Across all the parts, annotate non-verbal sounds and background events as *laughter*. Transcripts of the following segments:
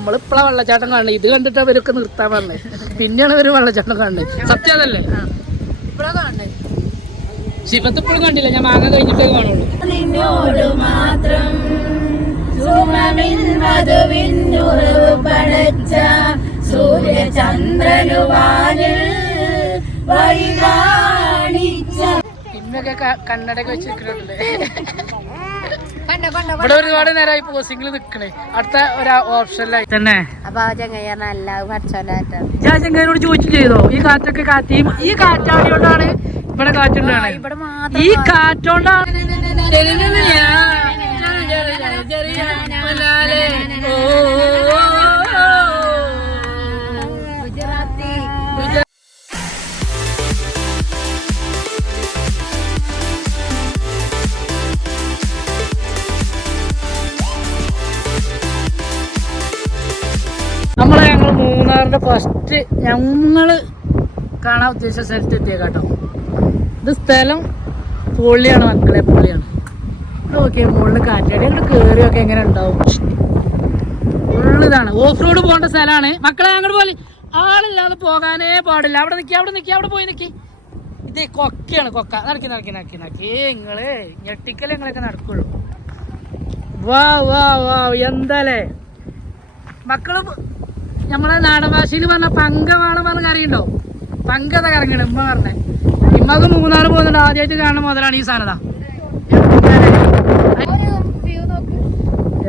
നമ്മളിപ്പോഴാ വെള്ളച്ചാട്ടം കാണുന്നത്. ഇത് കണ്ടിട്ട് അവരൊക്കെ നിർത്താൻ പറഞ്ഞത് പിന്നെയാണ് ഇവർ വെള്ളച്ചാട്ടം കാണുന്നത്. സത്യം അതല്ലേ? ഇപ്പഴാ കാണണേ ശിവത്ത് കണ്ടില്ല. ഞാൻ മാങ്ങ കഴിഞ്ഞിട്ടേ കാണുള്ളൂ. പിന്നൊക്കെ കണ്ണടയൊക്കെ വെച്ചിരിക്കുന്നുണ്ട് ഇവിടെ ഒരുപാട് നേരമായി പോസിംഗിൽ നിക്കണേ അടുത്ത ഒരു ഓപ്ഷനിലായി തന്നെ അപ്പൊ ആ ചങ്ങയ്യ നല്ല പഠിച്ചോണ്ടായിട്ടാണ് ഞാൻ ചെങ്ങനോട് ചോദിച്ചു ചെയ്തോ ഈ കാറ്റൊക്കെ കാറ്റ് ഈ- കാറ്റാടിയോണ്ടാണ് ഇവിടെ കാറ്റുണ്ടാണ് ഈ കാറ്റോണ്ടാണ് ഗുജറാത്തി ഞങ്ങൾ മൂന്നാറിന്റെ ഫസ്റ്റ് ഞങ്ങൾ കാണാൻ ഉദ്ദേശിച്ച സ്ഥലത്ത് എത്തിയ കേട്ടോ ഇത് സ്ഥലം പൊള്ളിയാണ് മക്കളെ പൊള്ളിയാണ് ഓക്കെ മുകളിൽ കാറ്റാടി. അങ്ങോട്ട് കയറിയൊക്കെ എങ്ങനെ ഉണ്ടാവും. ഉള്ളതാണ് ഓഫ് റോഡ് പോകേണ്ട സ്ഥലമാണ്. മക്കളെ അങ്ങോട്ട് പോലെ ആളില്ലാതെ പോകാനേ പാടില്ല. അവിടെ നിൽക്കി അവിടെ നിൽക്കി അവിടെ പോയി നിൽക്കി ഇത് കൊക്കയാണ് കൊക്ക. നടക്കി നടക്കി നടക്കി നടക്കി. നിങ്ങൾ ഞെട്ടിക്കൽ ഞങ്ങളൊക്കെ നടക്കുള്ളൂ. വാ വാ വാ എന്താലേ? മക്കൾ നമ്മളെ നാടൻ ഭാഷയിൽ പറഞ്ഞ പങ്കമാണ് പറഞ്ഞ കറിയുണ്ടോ പങ്കത കറങ്ങണം? ഉമ്മ പറഞ്ഞേ. ഇമ്മക്ക് മൂന്നാറ് പോകുന്നുണ്ട്. ആദ്യമായിട്ട് കാണുന്ന മുതലാണ് ഈ സാധനത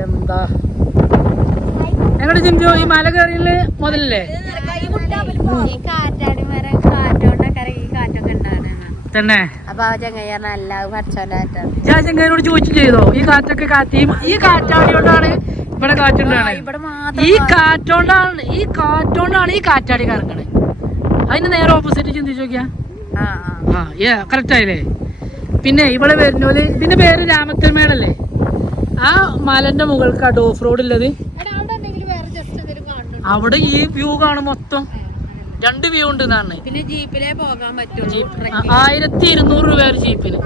എന്താ? എങ്ങോട്ട് ചിന്തോ ഈ മല കയറിയിൽ മുതലല്ലേ? കാറ്റാടി തന്നെ ചെങ്ങനോട് ചോദിച്ചു ചെയ്തോ? ഈ കാറ്റൊക്കെ കാറ്റ് ഈ- ഈ കാറ്റാടിയോണ്ടാണ് ഇവിടെ കാറ്റുണ്ടാണ് ഈ കാറ്റോണ്ടാണ് ഈ കാറ്റോണ്ടാണ് ഈ കാറ്റാടി കറങ്ങണത് അതിന് നേരെ ഓപ്പോസിറ്റ് ചിന്തിച്ചു നോക്കിയാ. ആ ഏ കറക്റ്റ് ആയില്ലേ? പിന്നെ ഇവിടെ വരുന്നോൽ ഇതിന്റെ പേര് രാമക്കൽമേടല്ലേ ആ മലന്റെ മുകൾക്കാട്ട് ഓഫ് റോഡ് ഉള്ളത് അവിടെ ഈ വ്യൂ കാണും മൊത്തം. രണ്ട് വ്യൂ ഉണ്ട് എന്നാണ് പിന്നെ ജീപ്പിലേ പോകാൻ പറ്റും ആയിരത്തി ഇരുന്നൂറ് രൂപ ജീപ്പിന്.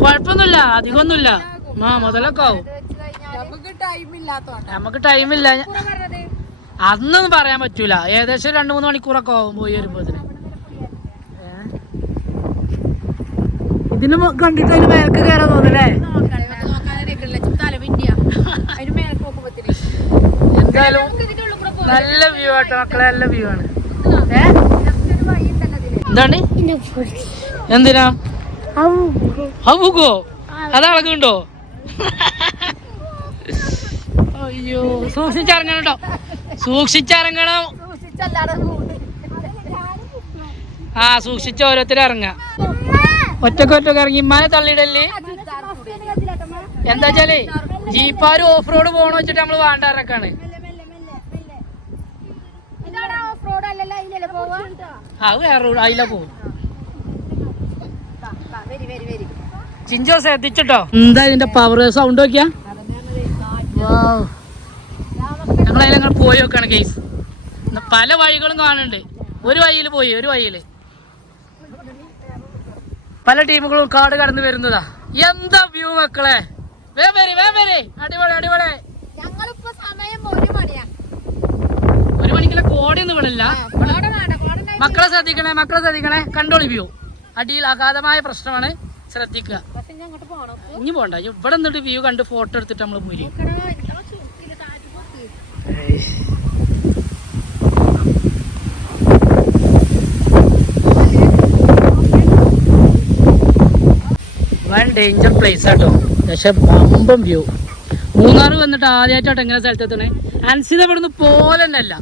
കുഴപ്പമൊന്നുമില്ല അധികമൊന്നുമില്ല. ആ മുതലൊക്കെ ആവും. നമുക്ക് ടൈം ടൈമില്ല അന്നൊന്നും പറയാൻ പറ്റൂല. ഏകദേശം രണ്ടു മൂന്ന് മണിക്കൂറൊക്കെ ആവും പോയി വരുമ്പോത്തിന്. ഇതിന് കണ്ടിട്ട് അതിന് മേൽക്ക് കയറാൻ തോന്നുന്നല്ലേ അതിന് മേലെ പോകുമ്പത്തിന് എന്തായാലും നല്ല വ്യൂ ആട്ടോ മക്കളെ നല്ല വ്യൂ ആണ്. ഏ? എന്താണ്? എന്തിനാ? ഹബുക്കോ അതളകുണ്ടോ അയ്യോ സൂക്ഷിച്ചിറങ്ങണം കേട്ടോ. സൂക്ഷിച്ചിറങ്ങണം. ആ സൂക്ഷിച്ച് ഓരോരുത്തരും ഇറങ്ങാം ഒറ്റയ്ക്ക് ഒറ്റയ്ക്ക് ഇറങ്ങി ഇമ്മാനെ തള്ളിയിടല്ലേ? എന്താ വെച്ചാലേ ജീപ്പാര് ഓഫ് റോഡ് പോകണ വെച്ചിട്ട് നമ്മൾ വേണ്ടാറൊക്കെയാണ് അത് വേറെ അതിലെ പോകും ചിഞ്ചോ ശ്രദ്ധിച്ചിട്ടോ? എന്താ ഇതിന്റെ പവർ സൗണ്ട് നോക്കിയാ? ഞങ്ങളതിലങ്ങനെ പോയി നോക്കാണ് കേസ് പല വഴികളും കാണുന്നുണ്ട്. ഒരു വഴിയിൽ പോയി ഒരു വഴിയിൽ. പല ടീമുകളും കാട് കടന്നു വരുന്നതാ. എന്താ വ്യൂ മക്കളെ? വേ വരി വേ വരി. അടിപൊളി അടിപൊളി. ഒരു മണിക്കുള്ള കോടിയൊന്നും വിടില്ല മക്കളെ ശ്രദ്ധിക്കണേ മക്കളെ ശ്രദ്ധിക്കണേ. കണ്ടോളി വ്യൂ അടിയിൽ അഗാധമായ പ്രശ്നമാണ്. ശ്രദ്ധിക്കുക. ഇനി പോണ്ട. ഇവിടെ നിന്നിട്ട് വ്യൂ കണ്ട് ഫോട്ടോ എടുത്തിട്ട് നമ്മൾ പോയി. വൺ ഡേഞ്ചർ പ്ലേസ് ആട്ടോ. പക്ഷെ പമ്പം വ്യൂ മൂന്നാർ വന്നിട്ട് ആദ്യമായിട്ടാട്ടോ എങ്ങനെ സ്ഥലത്തെത്തണേ. അൻസിത ഇവിടുന്ന് പോലെ തന്നെ അല്ല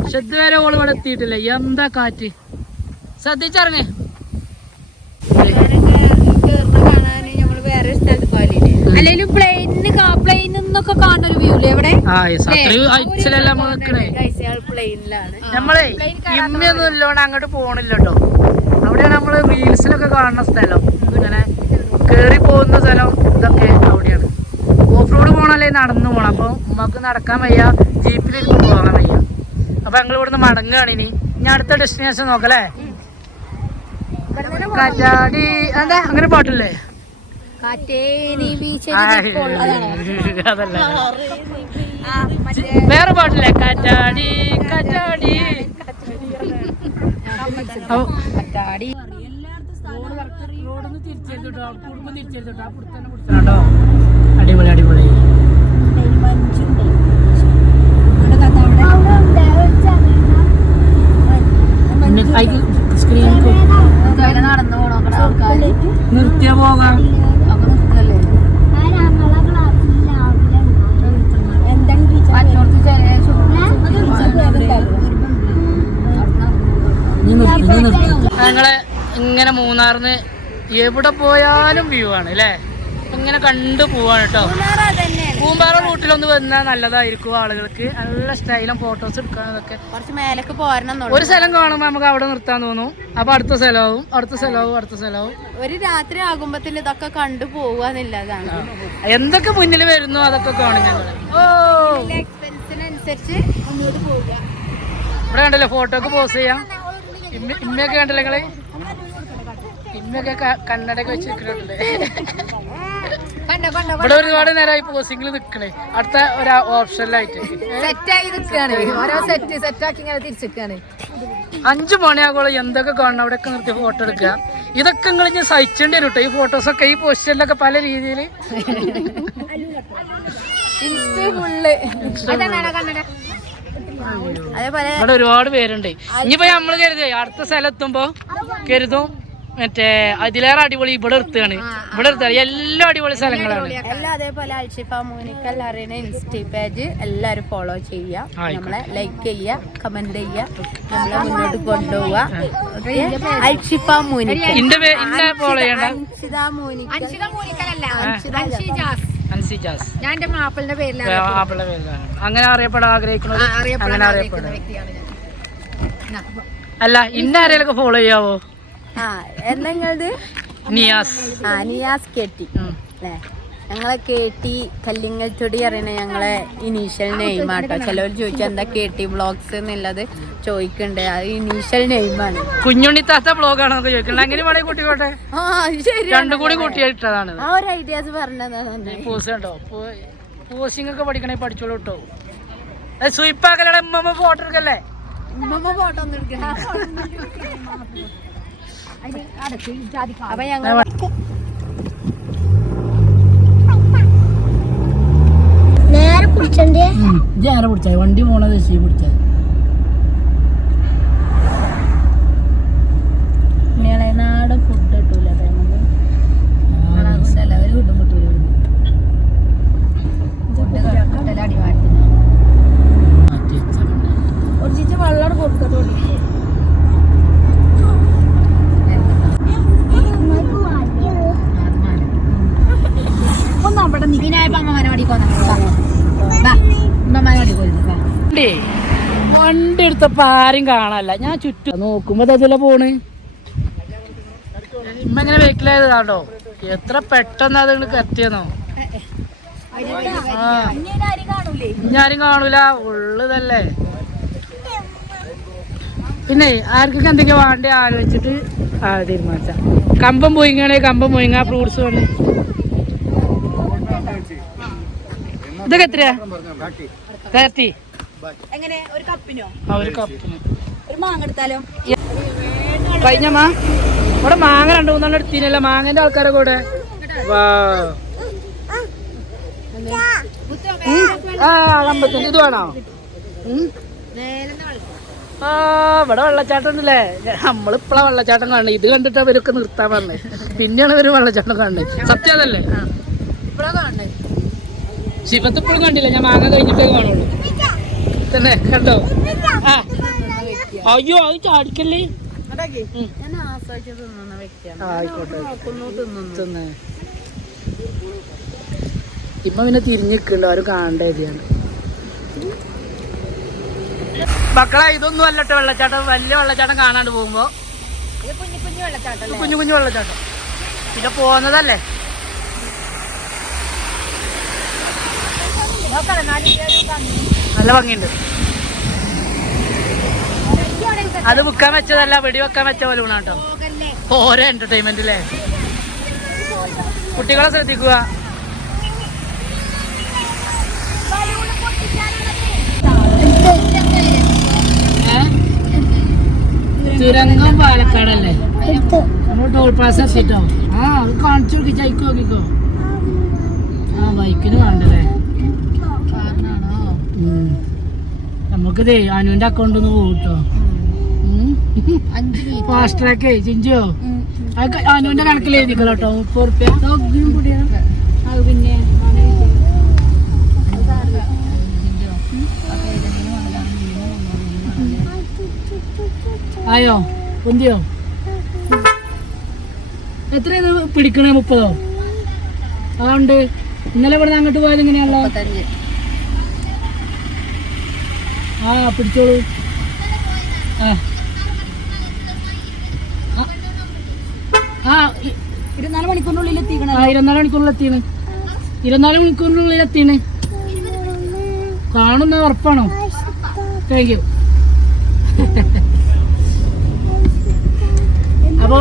പക്ഷെ ഇതുവരെ ഓൾ ഇവിടെ എത്തിയിട്ടില്ല. എന്താ കാറ്റ്? ശ്രദ്ധിച്ചറിഞ്ഞേ അല്ലെങ്കിൽ പ്ലെയിനിന് പ്ലെയിനിൽ നിന്നൊക്കെ കാണുന്ന ഒരു വ്യൂ എവിടെ ആ യെസ് അത്രയും ഹൈറ്റ്സിലല്ല നമ്മൾ നിൽക്കണേ പ്ലെയിനിലാണ് നമ്മളെ ഇമ്മയൊന്നും ഇല്ലോണ്ട് അങ്ങോട്ട് പോണില്ലട്ടോ. അവിടെ നമ്മൾ റീൽസിലൊക്കെ കാണുന്ന സ്ഥലം. ഇങ്ങനെ കേറി പോകുന്ന സ്ഥലം ഇതൊക്കെ അവിടെയാണ്. ഓഫ് റോഡ് പോകണല്ലേ നടന്നു പോണം. അപ്പൊ ഉമ്മക്ക് നടക്കാൻ വയ്യ ജീപ്പിലിരുന്ന് പോകാൻ വയ്യ. അപ്പൊ ഞങ്ങൾ ഇവിടുന്ന് മടങ്ങുകയാണ് ഇനി. ഇനി അടുത്ത ഡെസ്റ്റിനേഷൻ നോക്കല്ലേ? കാറ്റാടി എന്താ? അങ്ങനെ പാട്ടില്ലേ? *laughs* അതല്ല. വേറെ പാട്ടില്ലേ? കാറ്റാടി കാറ്റാടി. പിടിച്ചോ അടിപൊളി അടിപൊളി. സ്ക്രീൻ നിർത്തിയ പോകാം അപ്പൊ നിർത്തല്ലേ മറ്റോടത്ത് ചെറിയ ഞങ്ങൾ ഇങ്ങനെ മൂന്നാറിന് എവിടെ പോയാലും വ്യൂ ആണ് അല്ലേ ഇങ്ങനെ കണ്ടു പോവാണ് കേട്ടോ പൂമ്പാറ റൂട്ടിലൊന്ന് വന്നാൽ നല്ലതായിരിക്കും ആളുകൾക്ക്. നല്ല സ്റ്റൈലും ഫോട്ടോസ് എടുക്കാനൊക്കെ കുറച്ച് മേലേക്ക് പോരണം ഒരു സ്ഥലം കാണുമ്പോൾ നമുക്ക് അവിടെ നിർത്താൻ തോന്നും. അപ്പൊ അടുത്ത സ്ഥലവും അടുത്ത സ്ഥലവും അടുത്ത സ്ഥലവും. ഒരു രാത്രി ആകുമ്പോ ഇതൊക്കെ കണ്ടു പോവാന്നില്ല എന്തൊക്കെ മുന്നിൽ വരുന്നു അതൊക്കെ കാണും ഞങ്ങൾ ഓ. മുന്നോട്ട് പോവുക. ഇവിടെ കണ്ടല്ലോ ഫോട്ടോക്ക് പോസ് ചെയ്യാം. ഇമ്മ ഇമ്മയൊക്കെ കണ്ടല്ലോ നിങ്ങൾ? ഇമ്മയൊക്കെ കണ്ണടയൊക്കെ വെച്ച് നിൽക്കുന്നുണ്ട് *laughs* ഇവിടെ ഒരുപാട് നേരമായി പോസിംഗിൽ നിൽക്കണേ അടുത്ത ഒരു ഓപ്ഷനിലായിട്ട്. സെറ്റായി നിൽക്കുകയാണ് ഓരോ സെറ്റ് സെറ്റാക്കി ഇങ്ങനെ തിരിച്ചിരിക്കുകയാണ് അഞ്ചു മണിയാകോളം എന്തൊക്കെ കാണണം? അവിടെയൊക്കെ നിർത്തി ഫോട്ടോ എടുക്കുക. ഇതൊക്കെ നിങ്ങൾ ഇനി സഹിച്ചേണ്ടി വരും കേട്ടോ ഈ ഫോട്ടോസൊക്കെ ഈ പൊസിഷനിലൊക്കെ പല രീതിയിൽ ഇവിടെ ഒരുപാട് പേരുണ്ട്. ഇനിയിപ്പോ നമ്മൾ കരുതേ അടുത്ത സ്ഥലം എത്തുമ്പോ കരുതും. മറ്റേ അതിലേറെ അടിപൊളി ഇവിടെ എടുത്തുകയാണ് ഇവിടെ എടുത്താണ് എല്ലാ അടിപൊളി സ്ഥലങ്ങളാണ്. എല്ലാം അതേപോലെ അൽഷിഫ മൂനിക്കൽ അറിയുന്ന ഇൻസ്റ്റ പേജ് എല്ലാവരും ഫോളോ ചെയ്യുക. നമ്മളെ ലൈക്ക് ചെയ്യുക കമന്റ് ചെയ്യുക നമ്മളെ മുന്നോട്ട് കൊണ്ടുപോവുക. അൽഷിഫ മൂനിക്കൽ ഇന്റെ പേ- ഇന്നെ ഫോളോ ചെയ്യണ്ട. അൻഷിത അല്ല ജാസ് ഞാൻ എന്റെ മാപ്പിളിന്റെ പേരിലാണ് ആപ്പിളുടെ പേരിലാണ്. അങ്ങനെ അറിയപ്പെടാൻ ആഗ്രഹിക്കുന്നത്? അങ്ങനെ അറിയപ്പെടുന്ന വ്യക്തിയാണ് ഞാൻ. അല്ല ഇന്ന ആരെയൊക്കെ ഫോളോ ചെയ്യാവോ? ആ എന്തെങ്കിലത് നിയാസ്. ആ നിയാസ് കെട്ടി. അല്ലേ? ഞങ്ങളെ കേട്ടി കല്ലിങ്ങൽ ചൊടി അറിയണ ഞങ്ങളെ ഇനീഷ്യൽ നെയിം ആട്ടോ. ചിലവർ ചോദിച്ചാൽ എന്താ കേട്ടി ബ്ലോഗ്സ് എന്നുള്ളത് ചോദിക്കണ്ടേ. അത് ഇനീഷ്യൽ നെയിമാണ് കുഞ്ഞുണ്ണിത്താത്ത ബ്ലോഗ് ചോദിക്കുന്നത് അങ്ങനെ കൂട്ടിക്കോട്ടെ ആ ശരി രണ്ടും കൂടി കൂട്ടിയിട്ടതാണ് ആ ഒരു ഐഡിയാസ് പറഞ്ഞതാണ് പോസിംഗ് ഒക്കെ പഠിക്കണേ പഠിച്ചോളൂ കേട്ടോ സുയിപ്പാക്കലടെ ഉമ്മ ഫോട്ടോ എടുക്കല്ലേ? ഉമ്മമ്മ ഫോട്ടോ ഒന്നും അപ്പൊ ഞങ്ങൾ നേരെ പിടിച്ചണ്ടേ ഇത് ആരെ പിടിച്ചാ വണ്ടി പോണത് ശരി പിടിച്ചാ നാടൻ ഫുഡ് കിട്ടൂല ചിലവര് കിട്ടും. കിട്ടൂല വെള്ളം ഒന്ന് അവിടെ അടിക്കോന്നു വണ്ടി. എടുത്തപ്പോ ആരും കാണാല്ല ഞാൻ ചുറ്റും നോക്കുമ്പോ അതിലെ പോണ്. ഇമ്മ ഇങ്ങനെ വെഹിക്കിലായത് കാണ്ടോ? എത്ര പെട്ടെന്ന് അത് കത്തിയെന്നോ? ഇഞ്ഞാരും കാണൂല. ഉള്ളതല്ലേ പിന്നെ ആർക്കൊക്കെ എന്തൊക്കെയാ വേണ്ടി ആലോചിച്ചിട്ട് ആ തീരുമാനിച്ച കമ്പം പോയിങ്ങാണെ കമ്പം പോയിങ്ങ ഫ്രൂട്ട്സ് വേണേ. ഇതൊക്കെ എത്രയാ? തേർട്ടി. എങ്ങനെ? ഒരു കപ്പിനോ? ഒരു കപ്പിന് ഒരു മാങ്ങ എടുത്താലോ? കഴിഞ്ഞ മാ? ഇവിടെ മാങ്ങ രണ്ടു മൂന്നെണ്ണം എടുത്തിനല്ല. മാങ്ങന്റെ ആൾക്കാരെ കൂടെ. വാ. ആ അമ്പത്തഞ്ച് ഇത് വേണോ. ആ ഇവിടെ വെള്ളച്ചാട്ടം ഉണ്ടല്ലേ നമ്മളിപ്പളാ വെള്ളച്ചാട്ടം കാണുന്നത്. ഇത് കണ്ടിട്ട് അവരൊക്കെ നിർത്താൻ പറഞ്ഞേ പിന്നെയാണ് ഇവർ വെള്ളച്ചാട്ടം കാണുന്നത്. സത്യം അതല്ലേ? ഇപ്പഴാ കാണണ്ടേ ശിവത്ത് ഇപ്പോഴും കണ്ടില്ല. ഞാൻ മാങ്ങ കഴിഞ്ഞിട്ടേ കാണുള്ളൂ. തന്നെ കണ്ടോ? ആ. അയ്യോ അത് ചാടിക്കല്ലേ? ഇപ്പൊ പിന്നെ തിരിഞ്ഞിക്കണ്ടോ ആരും കാണേണ്ട ഇതിയാണ്. മക്കളെ ഇതൊന്നും അല്ലട്ടോ വെള്ളച്ചാട്ടം. വലിയ വെള്ളച്ചാട്ടം കാണാണ്ട് പോകുമ്പോ. കുഞ്ഞു കുഞ്ഞു വെള്ളച്ചാട്ടം കുഞ്ഞു കുഞ്ഞു വെള്ളച്ചാട്ടം. പിന്നെ പോകുന്നതല്ലേ നല്ല ഭംഗിയുണ്ട്. അത് വിൽക്കാൻ വെച്ചതല്ല വെടി വെക്കാൻ വെച്ച പോലെ ഗുണാട്ടോ ഓരോ എന്റർടൈൻമെന്റ് അല്ലേ കുട്ടികളെ ശ്രദ്ധിക്കുക. തുരങ്കം പാലക്കാടല്ലേ? നമ്മൾ ടോൾ പ്ലാസ എത്തിട്ടോ? ആ അത് കാണിച്ചു നോക്കി ചൈക്കോ നോക്കിക്കോ. ആ ബൈക്കിന് വേണ്ടല്ലേ? നമുക്കിതേ അനുവിന്റെ അക്കൗണ്ടിൽ നിന്ന് പോകട്ടോ അഞ്ച് മിനിറ്റ് ഫാസ്റ്റ് ട്രാക്കേ ചിഞ്ചോ അനുവിന്റെ കണക്കിൽ എഴുതിക്കോ കേട്ടോ മുപ്പത് റുപ്യ പിന്നെ ആയോ? പൊന്തിയോ? എത്ര ഇത് പിടിക്കണേ മുപ്പതോ? ഉണ്ട്. ഇന്നലെ ഇവിടെ അങ്ങോട്ട് പോയത് എങ്ങനെയാണല്ലോ ആ പിടിച്ചോളൂ. ആ. ആ. ഇരുപത്തിനാല് മണിക്കൂറിനുള്ളിൽ എത്തിക്കണം. ആ ഇരുപത്തിനാല് മണിക്കൂറിൽ എത്തിയാണ് ഇരുപത്തിനാല് മണിക്കൂറിനുള്ളിൽ എത്തിയാണ് കാണുന്ന ഉറപ്പാണോ? താങ്ക് യു അപ്പോ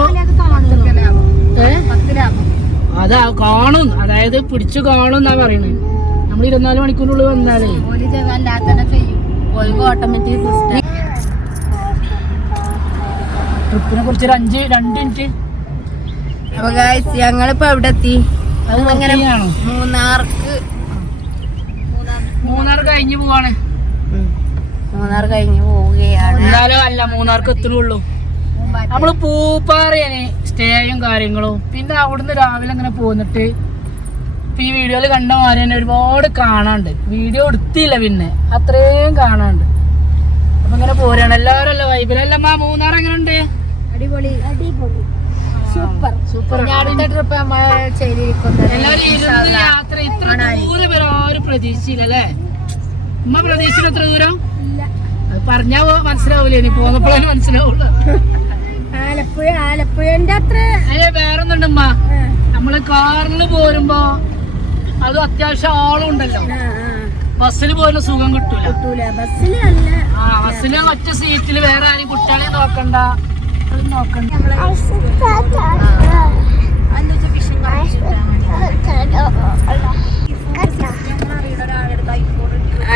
അതാ കാണും. അതായത് പിടിച്ചു കാണും എന്നാ പറയുന്നത് നമ്മൾ ഇരുപത്തിനാല് മണിക്കൂറിനുള്ളിൽ വന്നാലേ. ഓൽക്ക് ഓട്ടോമാറ്റിക് സിസ്റ്റം ട്രിപ്പിനെ കുറിച്ച് ഒരു അഞ്ച് രണ്ട് മിനിറ്റ്. അപ്പൊ ഗായ്സ് ഞങ്ങളിപ്പോ എവിടെ എത്തി അങ്ങനെ മൂന്നാർക്ക് മൂന്നാർ കഴിഞ്ഞ് പോവാണ്. മൂന്നാർ കഴിഞ്ഞ് പോവുകയാണ്. എന്നാലും അല്ല മൂന്നാർക്ക് എത്തുള്ളൂ നമ്മൾ പൂപ്പാറയാണ് സ്റ്റേയും കാര്യങ്ങളും. പിന്നെ അവിടുന്ന് രാവിലെ അങ്ങനെ പോന്നിട്ട് ഇപ്പൊ ഈ വീഡിയോയിൽ കണ്ട മാതിരി തന്നെ ഒരുപാട് കാണാണ്ട് വീഡിയോ എടുത്തില്ല പിന്നെ. അത്രയും കാണാണ്ട് അപ്പൊ ഇങ്ങനെ പോരാണ്. എല്ലാവരും അല്ല വൈബിലല്ല മൂന്നാർ എങ്ങനെ ഉണ്ട് അടിപൊളി. അടിപൊളി. സൂപ്പർ. സൂപ്പർ. ഇനി അടുത്ത ട്രിപ്പ് നമ്മൾ ചെയ്തിരിക്കുന്നത് എല്ലാവരും ഇരുന്ന് യാത്ര ഇത്ര ദൂരം വരെ ആരും പ്രതീക്ഷിച്ചില്ല അല്ലേ? ഉമ്മ പ്രതീക്ഷിച്ചില്ല എത്ര ദൂരം? അത് പറഞ്ഞാ പോ- മനസ്സിലാവൂലേ നീ പോന്നപ്പോഴേ മനസ്സിലാവുള്ളൂ. ആലപ്പുഴ ആലപ്പുഴന്റെ അത്ര. അതെ വേറൊന്നുണ്ട് ഉമ്മ. നമ്മൾ കാറിൽ പോരുമ്പോ അത് അത്യാവശ്യം ആളും ഉണ്ടല്ലോ ബസ്സിൽ പോലും സുഖം കിട്ടൂല. കിട്ടൂല. ബസ്സിൽ നല്ല ആ ബസ്സിൽ ഒറ്റ സീറ്റിൽ വേറെ ആരും കുട്ടികളെ നോക്കണ്ട. നോക്കണ്ട.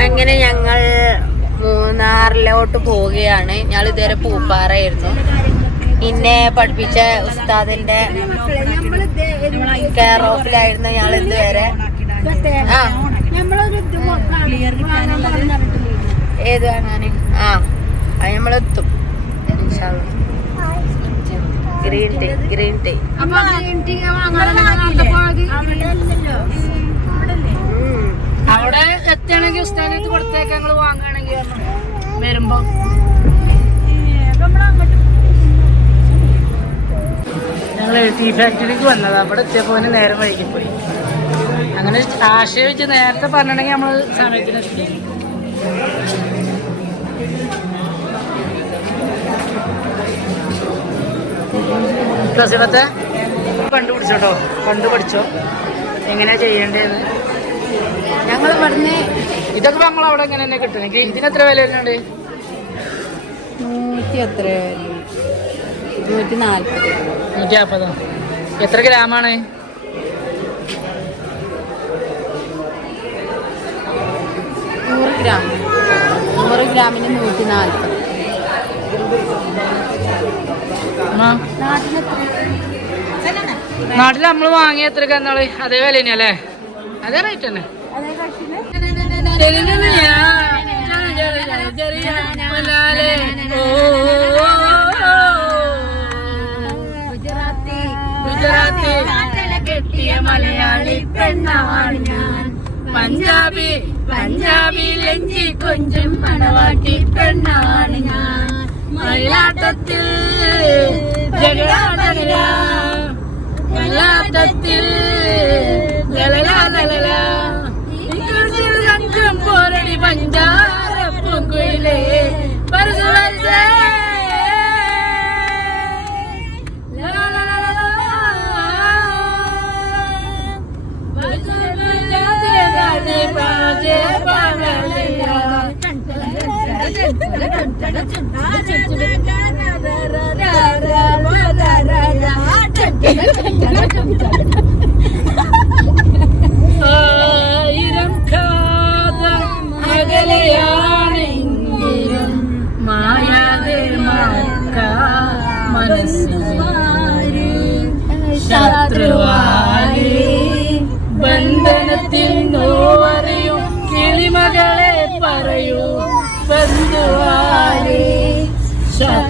അങ്ങനെ ഞങ്ങൾ മൂന്നാറിലോട്ട് പോവുകയാണ്. ഞങ്ങൾ ഇതുവരെ പൂപ്പാറയായിരുന്നു. പിന്നെ പഠിപ്പിച്ച ഉസ്താദിന്റെ കെയർ ഓഫിലായിരുന്നു ഞങ്ങൾ ഇതുവരെ. ഏത് വാങ്ങാന്? ആ. അത് നമ്മളെത്തും. ഗ്രീൻ ടീ ഗ്രീൻ ടീ അവിടെ എത്തണെങ്കിൽ ഉസ്താനത്ത് കൊടുത്തേക്ക് ഞങ്ങൾ വാങ്ങുകയാണെങ്കിൽ വരുമ്പോ. ഞങ്ങൾ ടീ ഫാക്ടറിക്ക് വന്നതാ. അവിടെ എത്തിയപ്പോ നേരം വൈകിപ്പോയി. അങ്ങനെ ആശയം വെച്ച് നേരത്തെ പറഞ്ഞിട്ടുണ്ടെങ്കിൽ നമ്മൾ സമയത്തിന് സിമത്തെ പണ്ട് പിടിച്ചോട്ടോ കണ്ടുപിടിച്ചോട്ടോ കണ്ടുപിടിച്ചോ എങ്ങനെയാ ചെയ്യേണ്ടതെന്ന് ഞങ്ങൾ ഇവിടുന്ന് ഇതൊക്കെ ഞങ്ങൾ അവിടെ എങ്ങനെ തന്നെ കിട്ടുന്നത് ഇതിന് എത്ര വില വരുന്നുണ്ട്? നൂറ്റി എത്ര നൂറ്റി നാൽപ്പത് നൂറ്റി നാൽപ്പതോ എത്ര ഗ്രാമാണ്? നൂറ് ഗ്രാം. നൂറ് ഗ്രാമിന് നൂറ്റി നാൽപ്പത്. നാട്ടിൽ നമ്മൾ വാങ്ങിയ എത്ര എന്നാൾ? അതേ വില തന്നെയല്ലേ അതേ റേറ്റ് തന്നെ. ഗുജറാത്തി. കെട്ടിയ മലയാളി പെണ്ണാണ് ഞാൻ. പഞ്ചാബി പഞ്ചാബി ലഞ്ചി കൊഞ്ചും പണവാട്ടി പെണ്ണാണ് ഞാൻ. മല്ലാട്ടത്തിൽ ലലല ഇക്കുറിച്ചിൽ സംഘം പോരടി പഞ്ചാര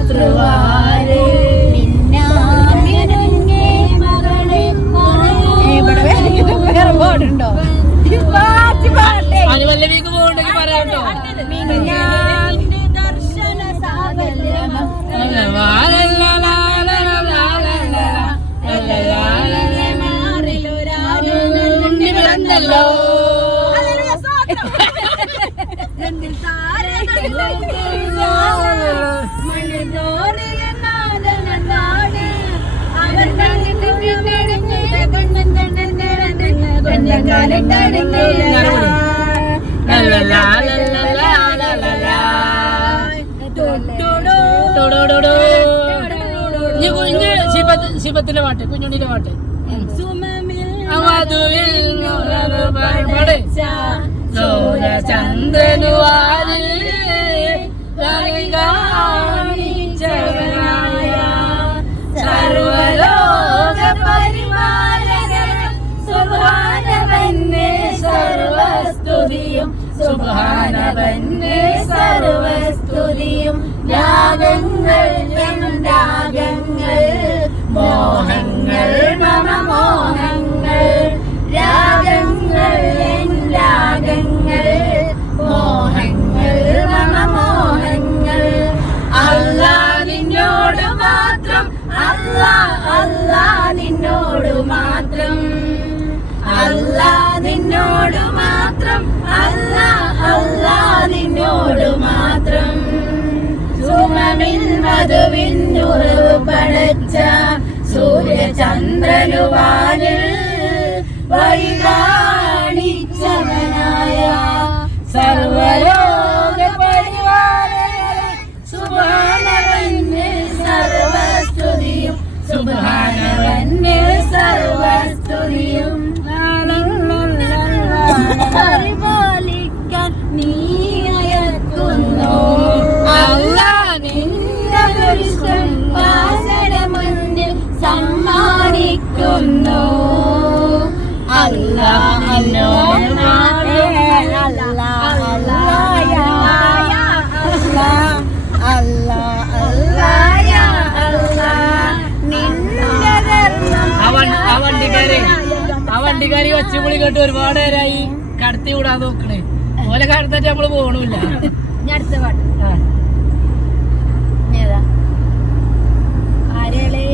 триває. ശിവത്തിന്റെ പാട്ട് കുഞ്ഞുണ്ണിന്റെ പാട്ട്. മധുവിൽ നുറവ് സർവസ്തുതിയും സുഭാനവന്റെ സർവസ്തുതിയും. രാഗങ്ങൾ രാഗങ്ങൾ മോഹങ്ങൾ മമ രാഗങ്ങൾ രാഗങ്ങൾ മോഹങ്ങൾ മമ മോഹങ്ങൾ അല്ലാ നിന്നോട് മാത്രം അല്ല അല്ലാ നിന്നോട് മാത്രം. നിന്നോട് മാത്രം അല്ലാ അല്ലാ നിന്നോട് മാത്രം. സുമമിൽ മധുവിന്നുറവ് പടച്ച സൂര്യചന്ദ്രനുവാനിൽ വഴി കാണിച്ചവനായ സർവലോക പരിവാരകൻ സുബാനവന് സർവസ്തുതിയും സുബാനവന് സർവസ്തുതിയും. പരിപാലിക്കാൻ നീ അയക്കുന്നു. അല്ല ദൃശ്യം വാസന മുന്നിൽ സമ്മാനിക്കുന്നു. അല്ല എന്നോട് ആ വണ്ടിക്കാരെ അവൻ വണ്ടിക്കാരി ഒച്ചപ്പുളി കേട്ട് ഒരുപാട് നേരമായി കടത്തി വിടാൻ നോക്കണേ. ഓലെ കടത്തിട്ട് നമ്മൾ പോണില്ല. അടുത്ത പാട്ട്. ഏതാ? ആരളേ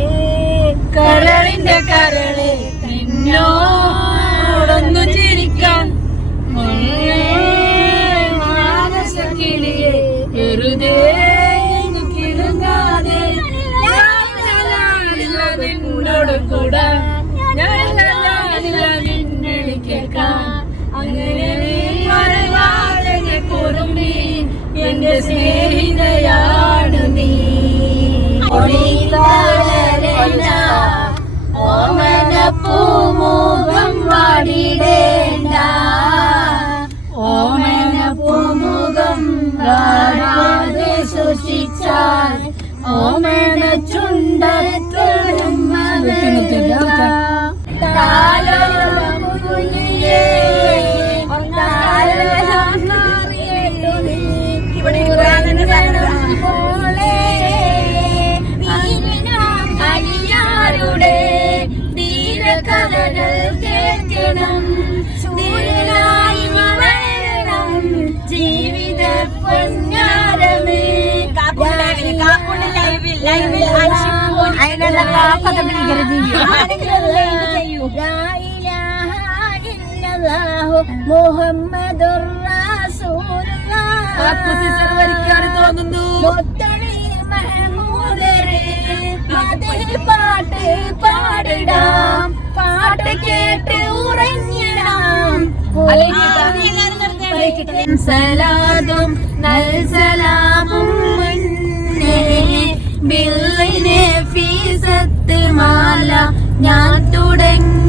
കരളിന്റെ കരളെ നിന്നോടൊന്നു ചിരിക്കാൻ പൂമുഖം വാടിടേണ്ട ഓമന പൂമുഖം വാടാതെ സൂക്ഷിച്ചാൽ ഓമന ചുണ്ടത്തും അടിയാരുടെ മുഹമ്മദുർ തോന്നുന്നു പാട്ട് പാടിടാം. പാട്ട് കേട്ട് ഉറങ്ങിടാം. സലാദും നൽസലാമും മുന്നേ ബില്ലിനെ മാല ഞാൻ തുടങ്ങി.